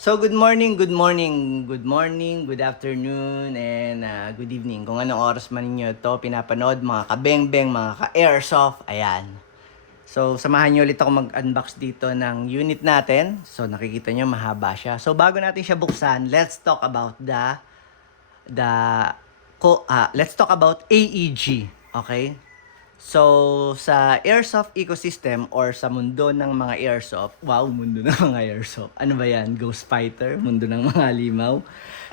So good morning, good morning, good morning, good afternoon, and good evening. Kung anong oras man ninyo ito pinapanood, mga kabeng-beng, mga ka-airsoft, ayan. So samahan nyo ulit ako mag-unbox dito ng unit natin. So nakikita nyo mahaba siya. So bago natin siya buksan, let's talk about the let's talk about AEG, okay? So, sa airsoft ecosystem or sa mundo ng mga airsoft, wow, mundo ng mga airsoft. Ano ba yan? Ghost Fighter? Mundo ng mga limaw?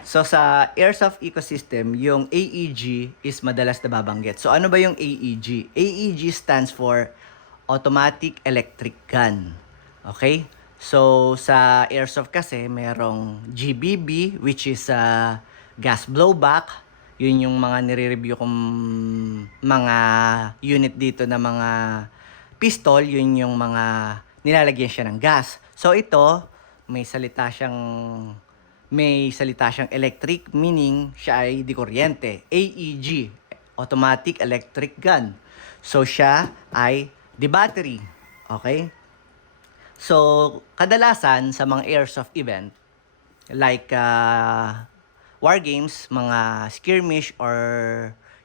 So, sa airsoft ecosystem, yung AEG is madalas na babanggit. So, ano ba yung AEG? AEG stands for Automatic Electric Gun. Okay? So, sa airsoft kasi, merong GBB, which is gas blowback. Yun yung mga nire-review kong mga unit dito na mga pistol, yun yung mga nilalagyan siya ng gas. So ito, may salita siyang electric, meaning siya ay di kuryente. AEG, Automatic Electric Gun. So siya ay di battery. Okay? So kadalasan sa mga airsoft event, like war games, mga skirmish or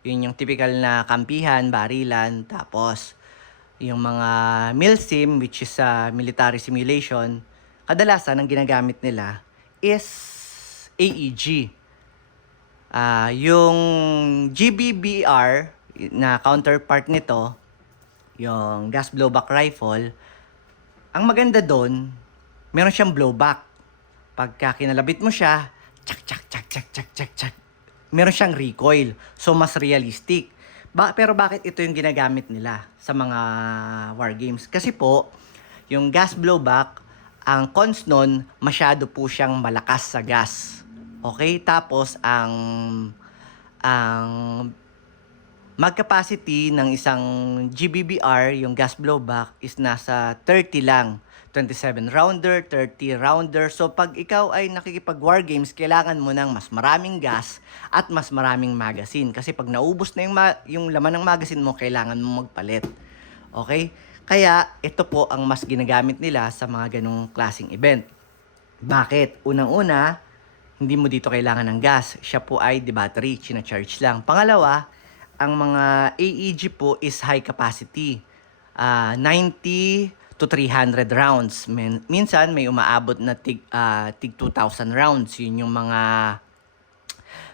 yun yung typical na kampihan, barilan, tapos yung mga milsim which is military simulation, kadalasan ang ginagamit nila is AEG. Yung GBBR na counterpart nito, yung gas blowback rifle, ang maganda doon, meron siyang blowback. Pagka kinalabit mo siya, tsak, tsak, tsak, tsak, tsak, tsak, tsak. Meron siyang recoil. So, mas realistic. Pero bakit ito yung ginagamit nila sa mga war games? Kasi po, yung gas blowback, ang cons nun, masyado po siyang malakas sa gas. Okay? Tapos, ang mag-capacity ng isang GBBR, yung gas blowback, is nasa 30 lang. 27 rounder, 30 rounder. So pag ikaw ay nakikipag-war games, kailangan mo ng mas maraming gas at mas maraming magazine. Kasi pag naubos na yung laman ng magazine mo, kailangan mo magpalit. Okay? Kaya ito po ang mas ginagamit nila sa mga ganong klaseng event. Bakit? Unang-una, hindi mo dito kailangan ng gas. Siya po ay di battery, china-charge lang. Pangalawa, ang mga AEG po is high capacity. 90 to 300 rounds. Minsan may umaabot na tig 2,000 rounds. Yun yung mga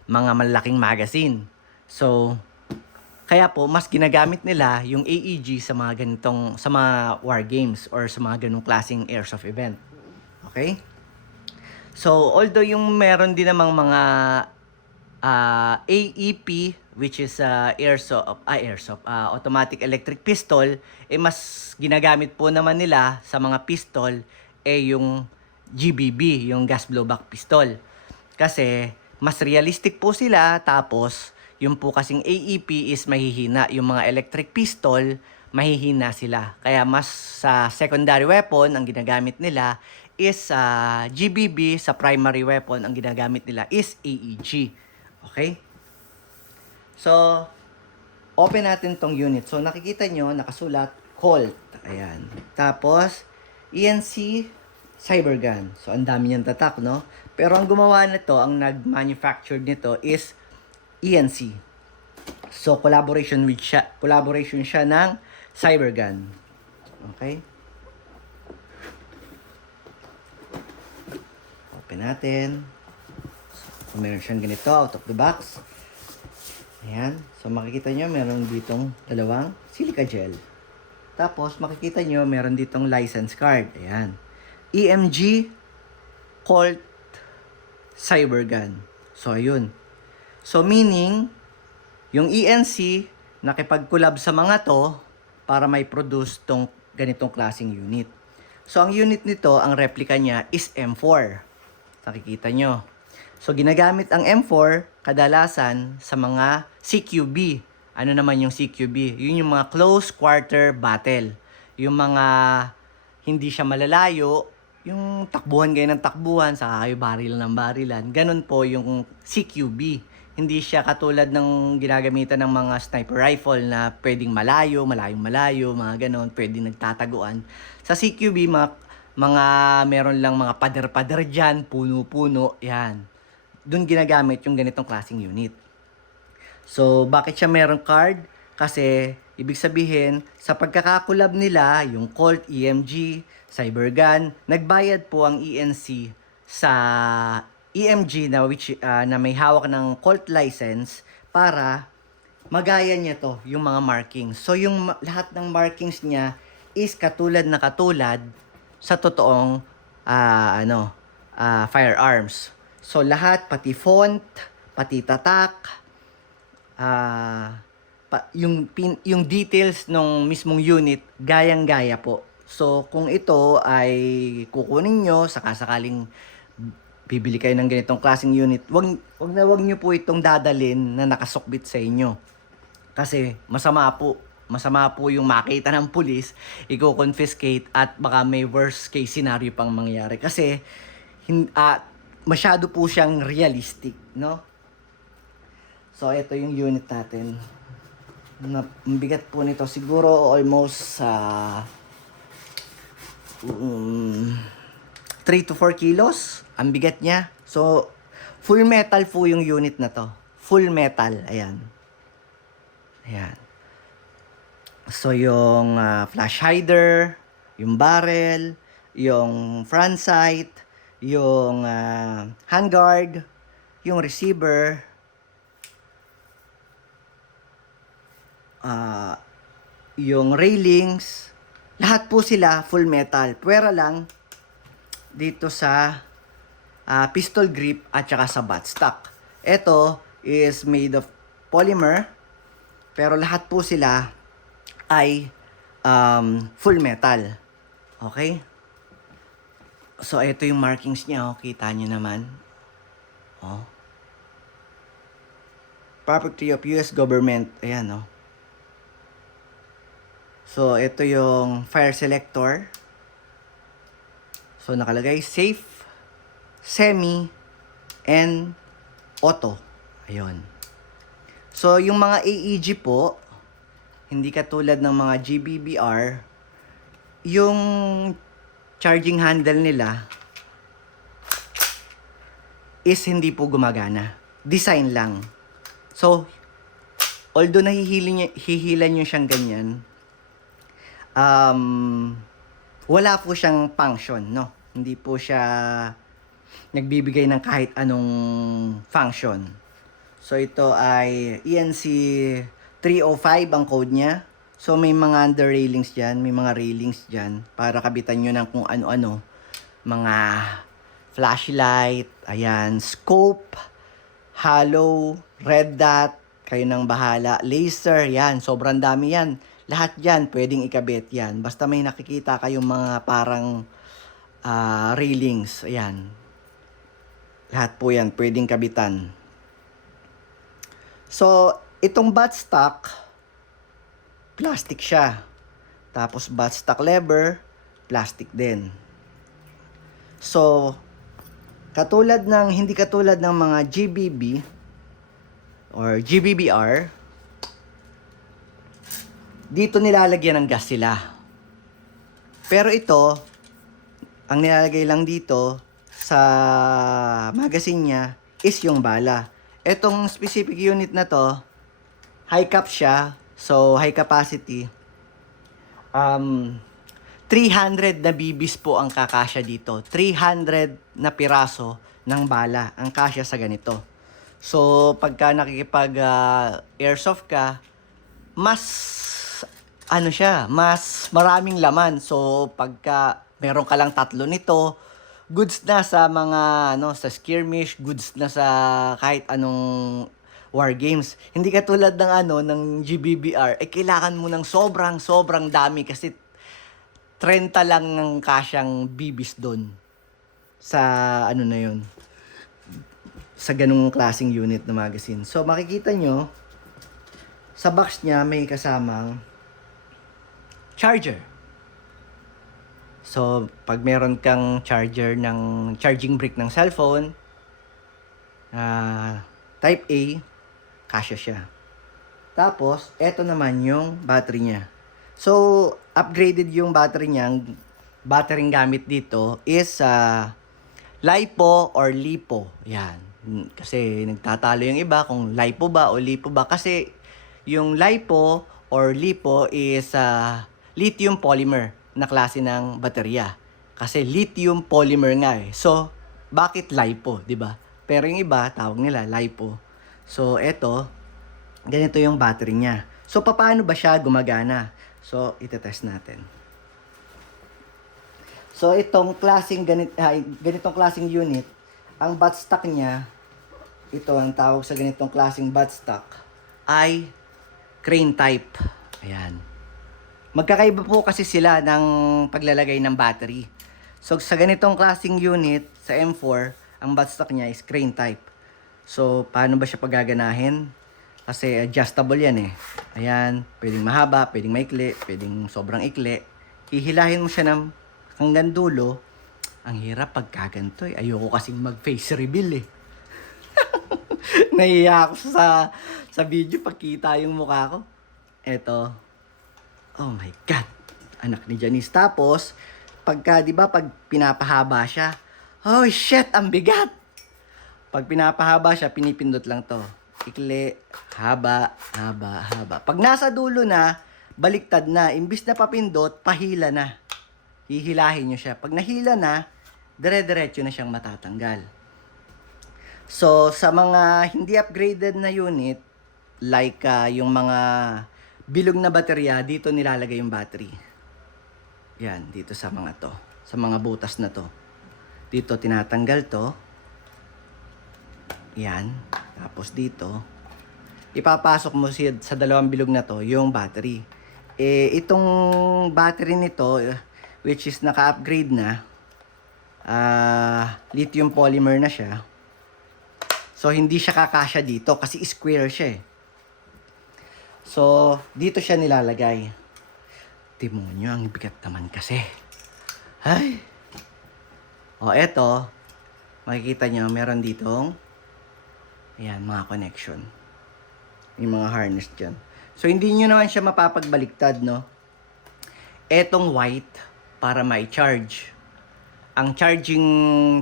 malaking magazine. So, kaya po mas ginagamit nila yung AEG sa mga sa mga war games or sa mga ganung klaseng airsoft event. Okay? So, although yung meron din namang mga AEP, which is automatic electric pistol, mas ginagamit po naman nila sa mga pistol yung GBB, yung gas blowback pistol. Kasi mas realistic po sila, tapos yung po kasing AEP is mahihina. Yung mga electric pistol, mahihina sila. Kaya mas sa secondary weapon, ang ginagamit nila is GBB, sa primary weapon, ang ginagamit nila is AEG. Okay? So, open natin tong unit. So, nakikita nyo, nakasulat, Colt. Ayan. Tapos, ENC Cybergun. So, ang dami niyang tatak, no? Pero ang gumawa nito, ang nag-manufacture nito is ENC. So, collaboration siya ng Cybergun. Okay? Open natin. So, meron siyang ganito, out of the box. Ayan. So, makikita nyo, meron ditong dalawang silica gel. Tapos, makikita nyo, meron ditong license card. Ayan. EMG Colt Cybergun. So, ayun. So, meaning, yung ENC, nakipag-collab sa mga to para may produce tong ganitong klaseng unit. So, ang unit nito, ang replica niya is M4. Nakikita nyo. So, ginagamit ang M4 kadalasan sa mga CQB. Ano naman yung CQB? Yun yung mga close quarter battle. Yung mga hindi siya malalayo, yung takbuhan kayo ng takbuhan, saka kayo barilan ng barilan. Ganun po yung CQB. Hindi siya katulad ng ginagamitan ng mga sniper rifle na pwedeng malayo, malayong malayo, mga ganun, pwedeng nagtataguan. Sa CQB, mga meron lang mga pader-pader dyan, puno-puno, yan. Doon ginagamit yung ganitong klaseng unit. So, bakit siya meron card? Kasi, ibig sabihin, sa pagkakakulab nila, yung Colt, EMG, Cybergun, nagbayad po ang ENC sa EMG na may hawak ng Colt license para magaya niya to, yung mga markings. So, yung lahat ng markings niya is katulad na katulad sa totoong firearms. So, lahat, pati font, pati tatak, yung details ng mismong unit, gayang-gaya po. So, kung ito ay kukunin nyo, sakasakaling bibili kayo ng ganitong klaseng unit, wag nyo po itong dadalin na nakasukbit sa inyo. Kasi masama po yung makita ng pulis, i-confiscate at baka may worst case scenario pang mangyari. Kasi masyado po siyang realistic, no? So, ito yung unit natin. Ang bigat po nito siguro almost 3 to 4 kilos. Ang bigat niya. So, full metal po yung unit na to. Full metal. Ayan. Ayan. So, yung flash hider, yung barrel, yung front sight, yung handguard, yung receiver, yung railings, lahat po sila full metal. Pwera lang dito sa pistol grip at saka sa buttstock. Ito is made of polymer, pero lahat po sila ay full metal. Okay? So, ito yung markings niya. Oh. Kita nyo naman. Oh. Property of US government. Ayan, oh. So, ito yung fire selector. So, nakalagay safe, semi, and auto. Ayun. So, yung mga AEG po, hindi katulad ng mga GBBR, yung charging handle nila is hindi po gumagana. Design lang. So, although hihilan nyo siyang ganyan, wala po siyang function, no? Hindi po siya nagbibigay ng kahit anong function. So, ito ay ENC 305 ang code niya. So, may mga under railings dyan, may mga railings dyan para kabitan nyo ng kung ano-ano. Mga flashlight, ayan, scope, hollow, red dot, kayo nang bahala, laser, yan, sobrang dami yan. Lahat yan, pwedeng ikabit yan. Basta may nakikita kayong mga parang railings, ayan. Lahat po yan, pwedeng kabitan. So, itong buttstock, plastic siya. Tapos buttstock lever, plastic din. So, hindi katulad ng mga GBB or GBBR, dito nilalagyan ng gas sila. Pero ito, ang nilalagay lang dito sa magazine niya is yung bala. Etong specific unit na to, high cap siya, so high capacity. 300 na bibis po ang kakasya dito. 300 na piraso ng bala ang kasya sa ganito. So, pagka nakikipag airsoft ka, mas maraming laman. So, pagka meron ka lang 3 nito, goods na sa mga sa skirmish, goods na sa kahit anong war games. Hindi katulad ng GBBR, kailangan mo ng sobrang dami kasi 30 lang ng kasyang bibis doon sa na yun, sa ganung klaseng unit na magazine. So, makikita nyo sa box niya may kasamang charger. So, pag meron kang charger ng charging brick ng cellphone, type A, kasya siya. Tapos, eto naman yung battery niya. So, upgraded yung battery niya. battery gamit dito is LiPo or LiPo. Yan. Kasi nagtatalo yung iba kung LiPo ba o LiPo ba. Kasi yung LiPo or LiPo is lithium polymer na klase ng baterya. Kasi lithium polymer nga eh. So, bakit LiPo, 'di ba? Pero yung iba, tawag nila LiPo. So, eto, ganito yung battery niya. So, paano ba siya gumagana? So, itetest natin. So, itong ganitong klaseng unit, ang buttstock niya, ito ang tawag sa ganitong klaseng buttstock, ay crane type. Ayan. Magkakaiba po kasi sila ng paglalagay ng battery. So, sa ganitong klaseng unit, sa M4, ang buttstock niya is crane type. So, paano ba siya paggaganahin? Kasi adjustable yan eh. Ayan, pwedeng mahaba, pwedeng maikli, pwedeng sobrang ikli. Hihilahin mo siya ng hanggang dulo. Ang hirap pagkaganto eh. Ayoko kasing mag-face reveal eh. Nahiya ako sa video pagkita yung mukha ko. Eto. Oh my God. Anak ni Janice. Tapos, di ba, pag pinapahaba siya, oh shit, ang bigat. Pag pinapahaba siya, pinipindot lang to. Ikli, haba, haba, haba. Pag nasa dulo na, baliktad na. Imbis na papindot, pahila na. Hihilahin nyo siya. Pag nahila na, dire-diretso na siyang matatanggal. So, sa mga hindi upgraded na unit, like yung mga bilog na baterya, dito nilalagay yung battery. Yan, dito sa mga to. Sa mga butas na to. Dito tinatanggal to. Yan. Tapos dito, ipapasok mo sa dalawang bilog na to, yung battery. Itong battery nito, which is naka-upgrade na, lithium polymer na siya. So, hindi siya kakasya dito kasi square siya eh. So, dito siya nilalagay. Timonyo, ang bigat naman kasi. Ay! O, eto. Makikita nyo, meron ditong ayan, mga connection. Yung mga harness dyan. So, hindi nyo naman siya mapapagbaliktad, no? Etong white, para ma-charge. Ang charging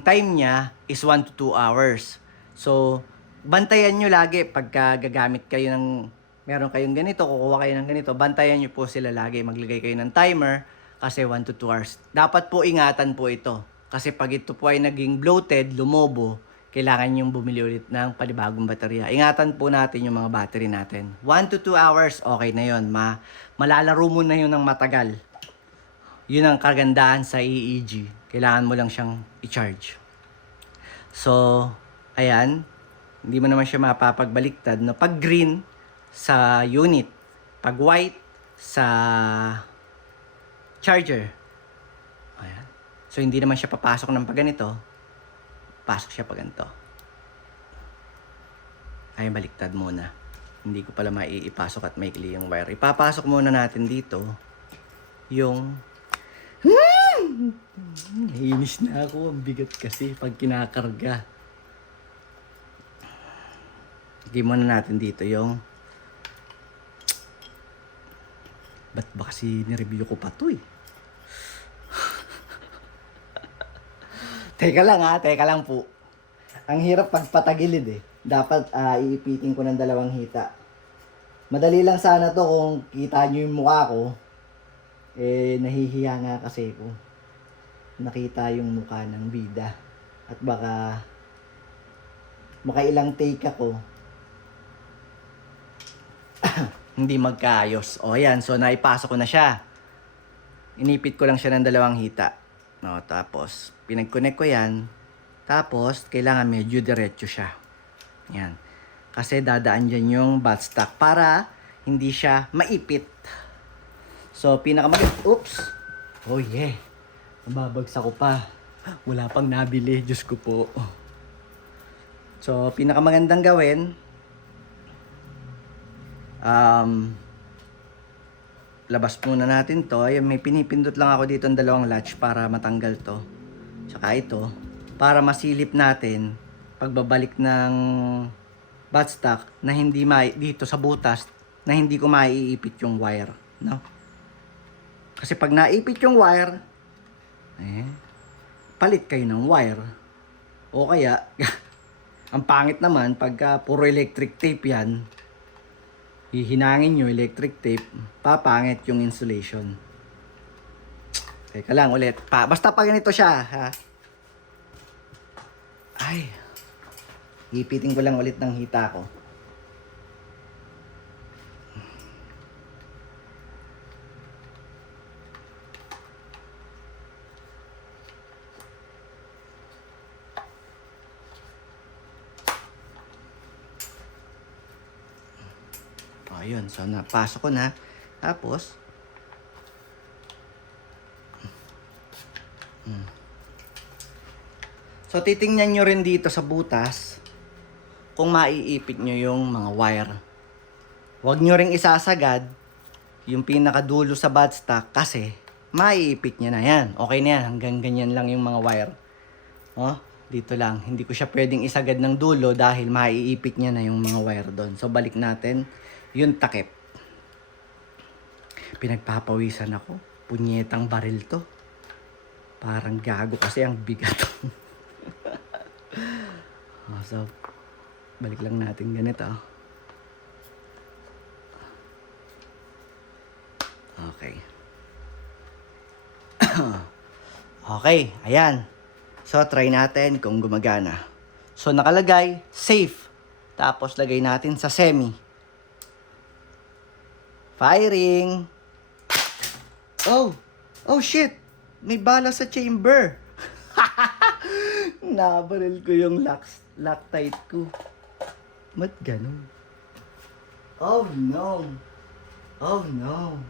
time niya is 1 to 2 hours. So, bantayan nyo lagi pagka gagamit kayo ng, meron kayong ganito, kukuha kayo ng ganito, bantayan nyo po sila lagi. Maglagay kayo ng timer kasi 1 to 2 hours. Dapat po ingatan po ito. Kasi pag ito po ay naging bloated, lumobo, kailangan nyo bumili ulit ng panibagong baterya. Ingatan po natin yung mga battery natin. 1 to 2 hours, okay na yun. Malalaro mo na yun ng matagal. Yun ang kagandahan sa EEG. Kailangan mo lang siyang i-charge. So, ayan. Hindi mo naman siya mapapagbaliktad. No? Pag green, sa unit. Pag white, sa charger. Ayan. So, hindi naman siya papasok ng pag ganito. Pasok siya pag ganito. Ay, baliktad muna. Hindi ko pala maiipasok at maikli yung wire. Ipapasok muna natin dito yung naiinis na ako. Ang bigat kasi pag kinakarga. Lagay muna natin dito yung ba't ba kasi nireview ko pa to eh. Teka lang po. Ang hirap pagpatagilid eh. Dapat iipitin ko ng dalawang hita. Madali lang sana to kung kita nyo yung mukha ko. Nahihiya nga kasi ko. Nakita yung mukha ng bida. At baka makailang take ako. Hindi magkaayos. O yan, so naipasok ko na siya. Inipit ko lang siya ng dalawang hita. No, tapos pinag-connect ko yan. Tapos kailangan medyo diretso siya. Yan. Kasi dadaan dyan yung buttstock para hindi siya maipit. So oops. Oh yeah. Mababagsak ko pa. Wala pang nabili. Diyos ko po. So pinakamagandang gawin, labas muna natin to. Ayun, may pinipindot lang ako dito ng dalawang latch para matanggal to. Tsaka ito, para masilip natin pagbabalik ng buttstock na hindi dito sa butas na hindi ko maiipit yung wire, no? Kasi pag naipit yung wire, Eh, palit kayo ng wire. O kaya, ang pangit naman, pagka puro electric tape yan, hihinangin nyo electric tape, papangit yung insulation. Teka lang ulit. Basta pa ganito siya, ha? Ay, ipitin ko lang ulit ng hita ko. O, yun. So, napasok ko na. Tapos, so, titingnan nyo rin dito sa butas kung maiipit nyo yung mga wire. Huwag nyo ring isasagad yung pinakadulo sa buttstock kasi maiipit niya na yan. Okay na yan. Hanggang ganyan lang yung mga wire. Oh, dito lang. Hindi ko siya pwedeng isagad ng dulo dahil maiipit niya na yung mga wire doon. So, balik natin yung takip. Pinagpapawisan ako. Punyetang baril to. Parang gago kasi ang bigat. Oh, so, balik lang natin ganito. Okay. Okay, ayan. So, try natin kung gumagana. So, nakalagay, safe. Tapos, lagay natin sa semi. Firing! Oh! Oh, shit! May bala sa chamber! Nabaril ko yung Loctite ko. Ba't ganun? Oh, no! Oh, no!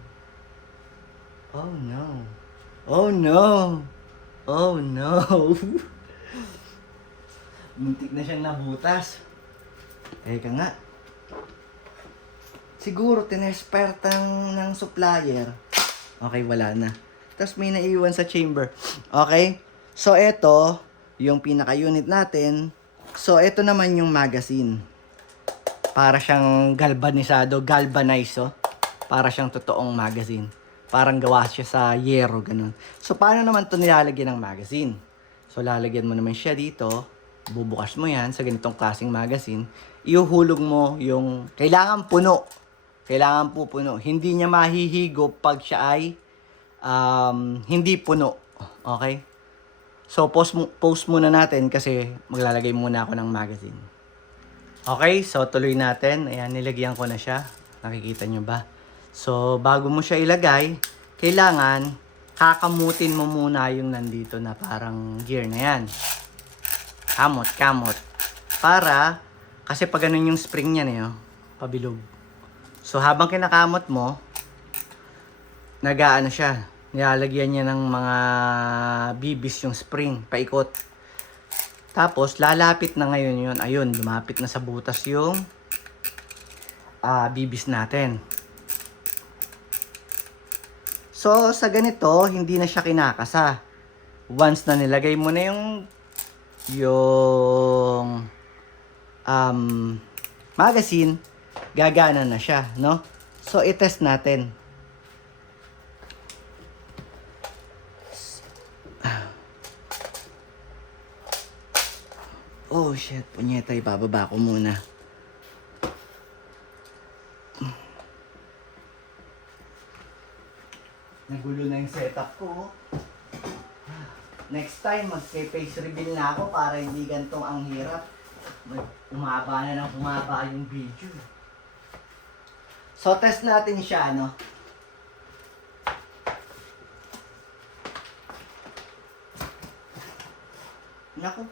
Oh, no! Oh, no! Oh, no! Muntik na siyang nabutas. Teka nga. Siguro tinespertang ng supplier. Okay, wala na. Tapos may naiwan sa chamber. Okay? So, ito, yung pinaka-unit natin. So, ito naman yung magazine. Para siyang galvanized, oh. Para siyang totoong magazine. Parang gawa siya sa yero, ganun. So, paano naman ito nilalagyan ng magazine? So, lalagyan mo naman siya dito. Bubukas mo yan sa ganitong klaseng magazine. Iuhulog mo yung... Kailangan puno. Kailangan pupuno. Hindi niya mahihigop pag siya ay hindi puno. Okay? So, post muna natin kasi maglalagay muna ako ng magazine. Okay, so tuloy natin. Ayan, nilagyan ko na siya. Nakikita nyo ba? So, bago mo siya ilagay, kailangan kakamutin mo muna yung nandito na parang gear na yan. Kamot. Para, kasi pag ganun yung spring niya na pabilog. So, habang kinakamot mo, nagaano siya. Nilalagyan niya ng mga bibis yung spring, paikot. Tapos, lalapit na ngayon yun. Ayun, lumapit na sa butas yung bibis natin. So, sa ganito, hindi na siya kinakasa. Once na nilagay mo na yung magazine, gagana na siya, no? So, i-test natin. Oh, shit. Punyeta, ibababa ko muna. Nagulo na yung setup ko. Next time, mag-face reveal na ako para hindi gantong ang hirap. Umaba na ng umaba yung video. So, test natin siya, no? Naku.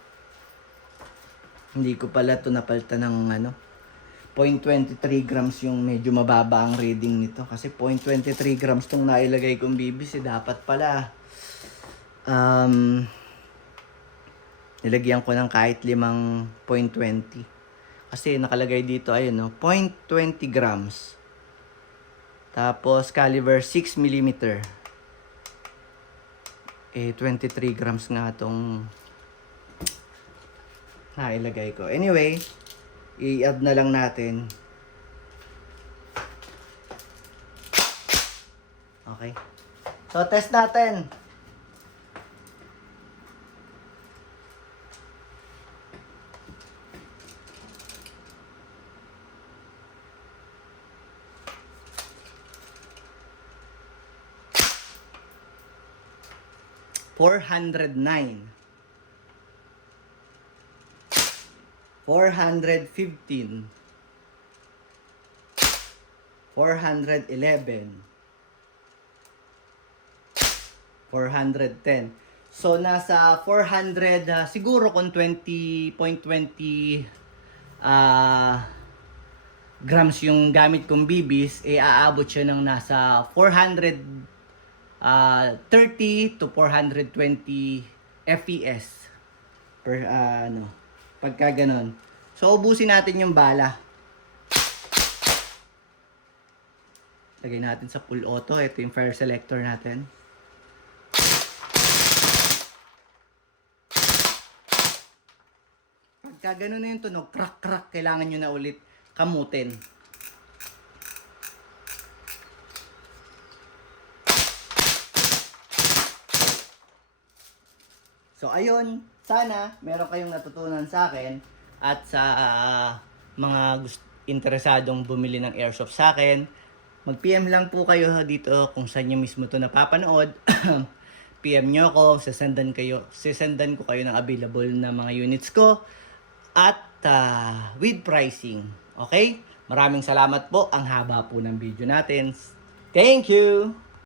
Hindi ko pala ito napalitan ng 0.23 grams yung medyo mababa ang reading nito. Kasi 0.23 grams itong nailagay kong bibis. Dapat pala nilagyan ko ng kahit 5.20. Kasi nakalagay dito, ayun, 0.20 grams. Tapos caliber 6 mm. 23 grams nga itong nailagay ko. Anyway, i-add na lang natin. Okay. So, test natin. 409, 415, 411, 410. So, nasa 400, siguro kung 20.20 grams yung gamit kong bibis, aabot siya ng nasa 430 to 420 FES per pagka ganon. So, ubusin natin yung bala. Lagay natin sa full auto. Ito yung fire selector natin. Pagka ganon na yung tunog, crack, kailangan nyo na ulit kamutin. So, ayun. Sana meron kayong natutunan sa akin at sa mga interesadong bumili ng airsoft sa akin. Mag-PM lang po kayo dito kung saan nyo mismo ito napapanood. PM nyo ako, sisendan ko kayo ng available na mga units ko at with pricing. Okay? Maraming salamat po. Ang haba po ng video natin. Thank you!